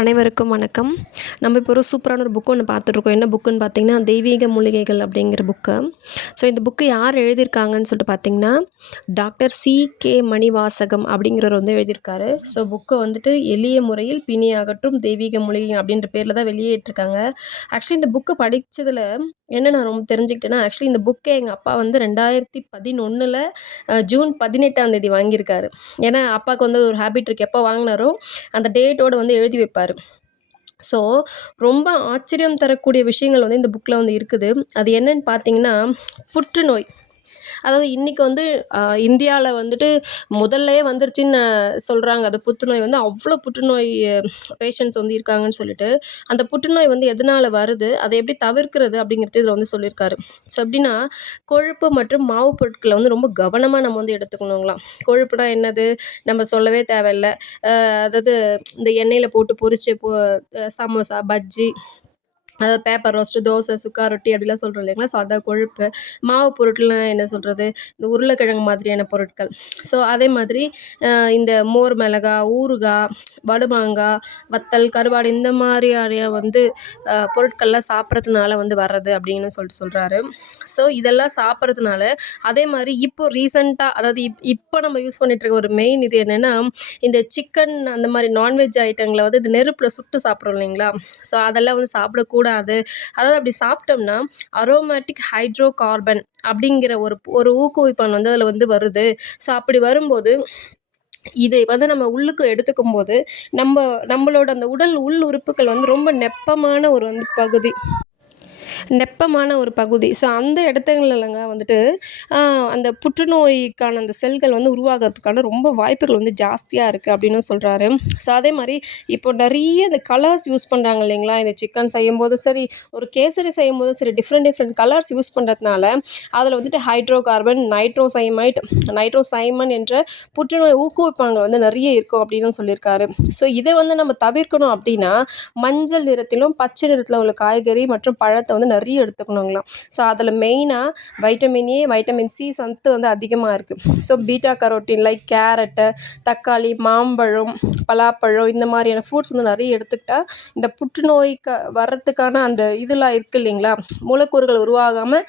அனைவருக்கும் வணக்கம். நம்ம இப்போ ஒரு சூப்பரான ஒரு புக் ஒன்று பார்த்துட்ருக்கோம். என்ன புக்குன்னு பார்த்தீங்கன்னா தெய்வீக மூலிகைகள் அப்படிங்கிற புக்கு ஸோ இந்த புக்கு யார் எழுதியிருக்காங்கன்னு சொல்லிட்டு பார்த்தீங்கன்னா டாக்டர் சி கே மணிவாசகம் அப்படிங்கிறவர் வந்து எழுதியிருக்காரு. ஸோ புக்கை வந்துட்டு எளிய முறையில் பிணியாகட்டும் தெய்வீக மூலிகை அப்படின்ற பேரில் தான் வெளியேற்றிருக்காங்க. ஆக்சுவலி இந்த புக்கு படித்ததில் என்ன நான் ரொம்ப தெரிஞ்சுக்கிட்டேன்னா ஆக்சுவலி இந்த புக்கை எங்கள் அப்பா வந்து ரெண்டாயிரத்தி பதினொன்றில் ஜூன் பதினெட்டாம் தேதி வாங்கியிருக்காரு. ஏன்னா அப்பாவுக்கு வந்து ஒரு ஹேபிட் இருக்குது எப்போ வாங்கினாரோ அந்த டேட்டோடு வந்து எழுதி வைப்பார். ஸோ ரொம்ப ஆச்சரியம் தரக்கூடிய விஷயங்கள் வந்து இந்த புக்கில் வந்து இருக்குது. அது என்னன்னு பார்த்தீங்கன்னா புற்றுநோய். அதாவது இன்றைக்கி வந்து இந்தியாவில் வந்துட்டு முதல்லையே வந்துருச்சுன்னு சொல்கிறாங்க அது புற்றுநோய் வந்து அவ்வளோ புற்றுநோய் பேஷண்ட்ஸ் வந்து இருக்காங்கன்னு சொல்லிட்டு அந்த புற்றுநோய் வந்து எதனால் வருது அதை எப்படி தவிர்க்கிறது அப்படிங்கிறது இதில் வந்து சொல்லியிருக்காரு. ஸோ எப்படின்னா கொழுப்பு மற்றும் மாவு பொருட்களை வந்து ரொம்ப கவனமாக நம்ம வந்து எடுத்துக்கணுங்களாம். கொழுப்புனா என்னது? நம்ம சொல்லவே தேவையில்ல. அதாவது இந்த எண்ணெயில் போட்டு பொரிச்ச போ சமோசா பஜ்ஜி அதாவது பேப்பர் ரோஸ்ட்டு தோசை சுக்கா ரொட்டி அப்படிலாம் சொல்கிறோம் இல்லைங்களா? ஸோ அதான் கொழுப்பு. மாவு பொருட்கள்லாம் என்ன சொல்கிறது இந்த உருளைக்கிழங்கு மாதிரியான பொருட்கள். ஸோ அதே மாதிரி இந்த மோர் மிளகா ஊறுகாய் வடுமாங்காய் வத்தல் கருவாடு இந்த மாதிரியான வந்து பொருட்கள்லாம் சாப்பிட்றதுனால வந்து வர்றது அப்படின்னு சொல்லிட்டு சொல்கிறாரு ஸோ இதெல்லாம் சாப்பிட்றதுனால அதே மாதிரி இப்போ ரீசண்டாக அதாவது இப் இப்போ நம்ம யூஸ் பண்ணிகிட்ருக்க ஒரு மெயின் இது என்னென்னா இந்த சிக்கன் அந்த மாதிரி நான்வெஜ் ஐட்டங்களை வந்து இந்த நெருப்பில் சுட்டு சாப்பிட்றோம் இல்லைங்களா? ஸோ அதெல்லாம் வந்து சாப்பிடக்கூட கூடாது. அதாவது அப்படி சாப்பிட்டோம்னா அரோமேட்டிக் ஹைட்ரோ கார்பன் அப்படிங்கிற ஒரு ஒரு ஊக்குவிப்பான் வந்து அதில் வந்து வருது. ஸோ அப்படி வரும்போது இதை வந்து நம்ம உள்ளுக்கு எடுத்துக்கும் போது நம்ம நம்மளோட அந்த உடல் உள் உறுப்புகள் வந்து ரொம்ப நெப்பமான ஒரு வந்து பகுதி. நெப்பமான ஒரு பகுதி. ஸோ அந்த இடத்துங்கள்லங்க வந்துட்டு அந்த புற்றுநோய்க்கான அந்த செல்கள் வந்து உருவாகிறதுக்கான ரொம்ப வாய்ப்புகள் வந்து ஜாஸ்தியாக இருக்குது அப்படின்னு சொல்கிறாரு ஸோ அதே மாதிரி இப்போ நிறைய இந்த கலர்ஸ் யூஸ் பண்ணுறாங்க இல்லைங்களா? இந்த சிக்கன் செய்யும்போதும் சரி ஒரு கேசரி செய்யும்போதும் சரி டிஃப்ரெண்ட் டிஃப்ரெண்ட் கலர்ஸ் யூஸ் பண்ணுறதுனால அதில் வந்துட்டு ஹைட்ரோ கார்பன் நைட்ரோசைமைட் நைட்ரோசைமன் என்ற புற்றுநோய் ஊக்குவிப்பாங்க வந்து நிறைய இருக்கும் அப்படின்னு சொல்லியிருக்காரு. ஸோ இதை வந்து நம்ம தவிர்க்கணும் அப்படின்னா மஞ்சள் நிறத்திலும் பச்சை நிறத்தில் உள்ள காய்கறி மற்றும் பழத்தை வந்து வந்து நிறைய எடுத்துக்கணுங்களாம். ஸோ அதில் மெயினாக வைட்டமின் ஏ வைட்டமின் சி சத்து வந்து அதிகமாக இருக்குது so beta carotene like carrot தக்காளி மாம்பழம் பலாப்பழம் இந்த மாதிரியான ஃப்ரூட்ஸ் வந்து நிறைய எடுத்துக்கிட்டால் இந்த புற்றுநோய்க்கு வர்றதுக்கான அந்த இதெல்லாம் இருக்குது இல்லைங்களா? மூலக்கூறுகள் உருவாகாமல்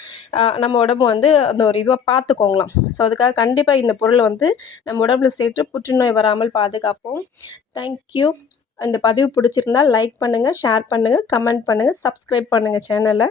நம்ம உடம்பு வந்து அந்த ஒரு இதுவாக பார்த்துக்கோங்களாம் ஸோ அதுக்காக கண்டிப்பாக இந்த பொருளை வந்து நம்ம உடம்புல சேர்த்து புற்றுநோய் வராமல் பாதுகாப்போம். தேங்க்யூ இந்த பதிவு பிடிச்சிருந்தா லைக் பண்ணுங்கள் ஷேர் பண்ணுங்கள் கமெண்ட் பண்ணுங்கள் சப்ஸ்கிரைப் பண்ணுங்கள் சேனலை